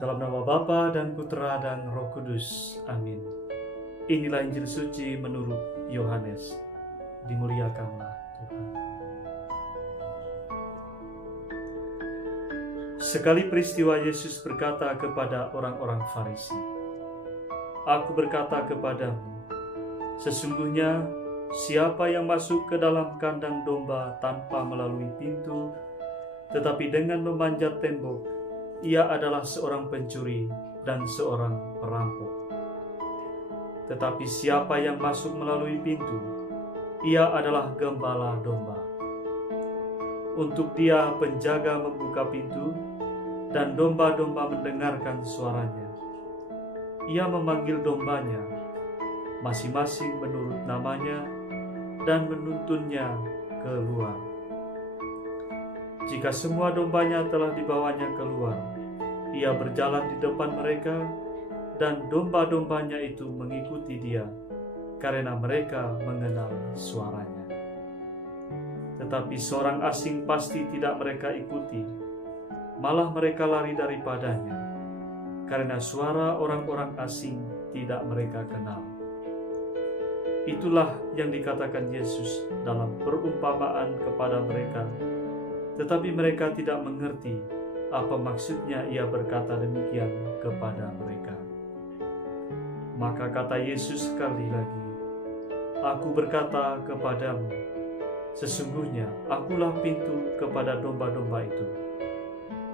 Dalam nama Bapa dan Putra dan Roh Kudus. Amin. Inilah Injil suci menurut Yohanes. Dimuliakanlah Tuhan. Sekali peristiwa Yesus berkata kepada orang-orang Farisi, "Aku berkata kepadamu, sesungguhnya siapa yang masuk ke dalam kandang domba tanpa melalui pintu, tetapi dengan memanjat tembok, ia adalah seorang pencuri dan seorang perampok. Tetapi siapa yang masuk melalui pintu, ia adalah gembala domba. Untuk dia penjaga membuka pintu, dan domba-domba mendengarkan suaranya. Ia memanggil dombanya, masing-masing menurut namanya, dan menuntunnya keluar. Jika semua dombanya telah dibawanya keluar, ia berjalan di depan mereka, dan domba-dombanya itu mengikuti dia, karena mereka mengenal suaranya. Tetapi seorang asing pasti tidak mereka ikuti, malah mereka lari daripadanya, karena suara orang-orang asing tidak mereka kenal." Itulah yang dikatakan Yesus dalam perumpamaan kepada mereka, tetapi mereka tidak mengerti apa maksudnya ia berkata demikian kepada mereka. Maka kata Yesus sekali lagi, "Aku berkata kepadamu, sesungguhnya akulah pintu kepada domba-domba itu.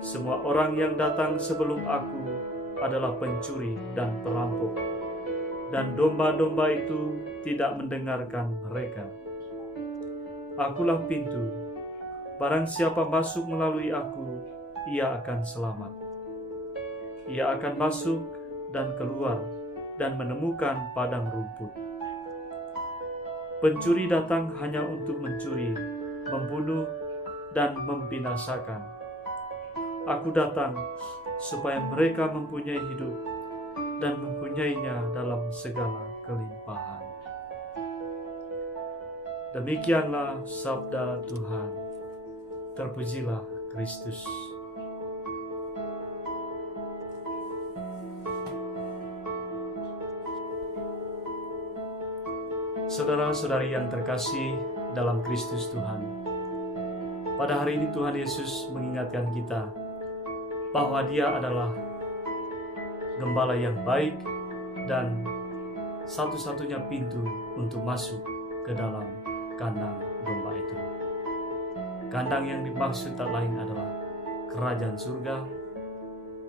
Semua orang yang datang sebelum aku adalah pencuri dan perampok, dan domba-domba itu tidak mendengarkan mereka. Akulah pintu. Barang siapa masuk melalui aku, ia akan selamat. Ia akan masuk dan keluar dan menemukan padang rumput. Pencuri datang hanya untuk mencuri, membunuh, dan membinasakan. Aku datang supaya mereka mempunyai hidup dan mempunyainya dalam segala kelimpahan." Demikianlah sabda Tuhan. Terpujilah Kristus. Saudara-saudari yang terkasih dalam Kristus Tuhan, pada hari ini Tuhan Yesus mengingatkan kita bahwa Dia adalah gembala yang baik dan satu-satunya pintu untuk masuk ke dalam kandang domba itu. Kandang yang dimaksud tak lain adalah kerajaan surga,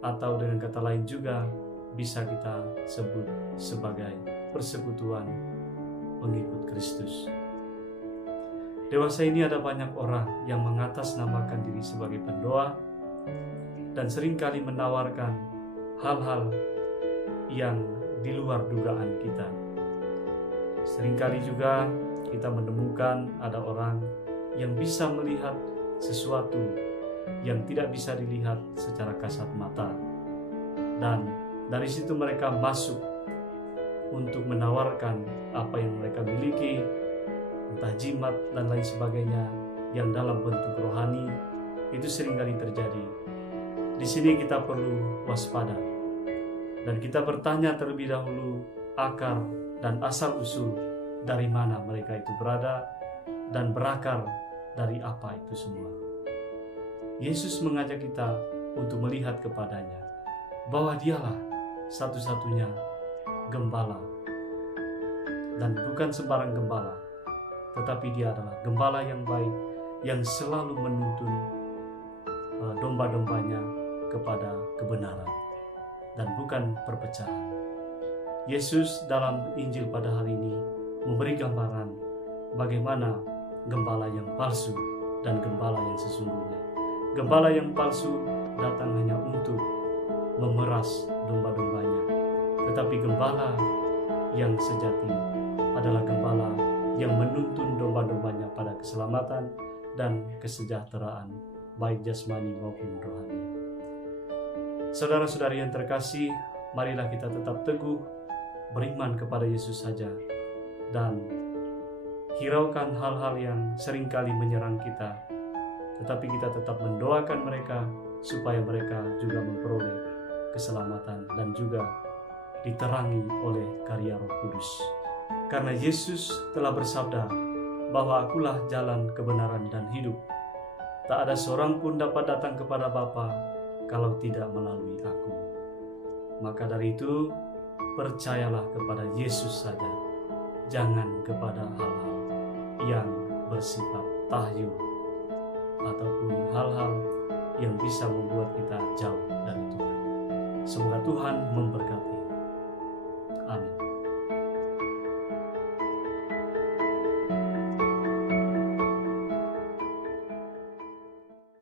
atau dengan kata lain juga bisa kita sebut sebagai persekutuan pengikut Kristus. Dewasa ini ada banyak orang yang mengatasnamakan diri sebagai pendoa dan seringkali menawarkan hal-hal yang di luar dugaan kita. Seringkali juga kita menemukan ada orang yang bisa melihat sesuatu yang tidak bisa dilihat secara kasat mata, dan dari situ mereka masuk untuk menawarkan apa yang mereka miliki, entah jimat dan lain sebagainya yang dalam bentuk rohani. Itu seringkali terjadi. Di sini kita perlu waspada dan kita bertanya terlebih dahulu akar dan asal usul dari mana mereka itu berada dan berakar dari apa itu semua. Yesus mengajak kita untuk melihat kepadanya bahwa Dialah satu-satunya gembala, dan bukan sembarang gembala, tetapi Dia adalah gembala yang baik yang selalu menuntun domba-dombanya kepada kebenaran dan bukan perpecahan. Yesus dalam Injil pada hari ini memberi gambaran bagaimana gembala yang palsu dan gembala yang sesungguhnya. Gembala yang palsu datang hanya untuk memeras domba-dombanya, tetapi gembala yang sejati adalah gembala yang menuntun domba-dombanya pada keselamatan dan kesejahteraan, baik jasmani maupun rohani. Saudara-saudari yang terkasih, marilah kita tetap teguh beriman kepada Yesus saja dan hiraukan hal-hal yang seringkali menyerang kita, tetapi kita tetap mendoakan mereka supaya mereka juga memperoleh keselamatan dan juga diterangi oleh karya Roh Kudus. Karena Yesus telah bersabda bahwa akulah jalan, kebenaran, dan hidup. Tak ada seorang pun dapat datang kepada Bapa kalau tidak melalui aku. Maka dari itu, percayalah kepada Yesus saja, jangan kepada hal-hal yang bersifat tahyul ataupun hal-hal yang bisa membuat kita jauh dari Tuhan. Semoga Tuhan memberkati.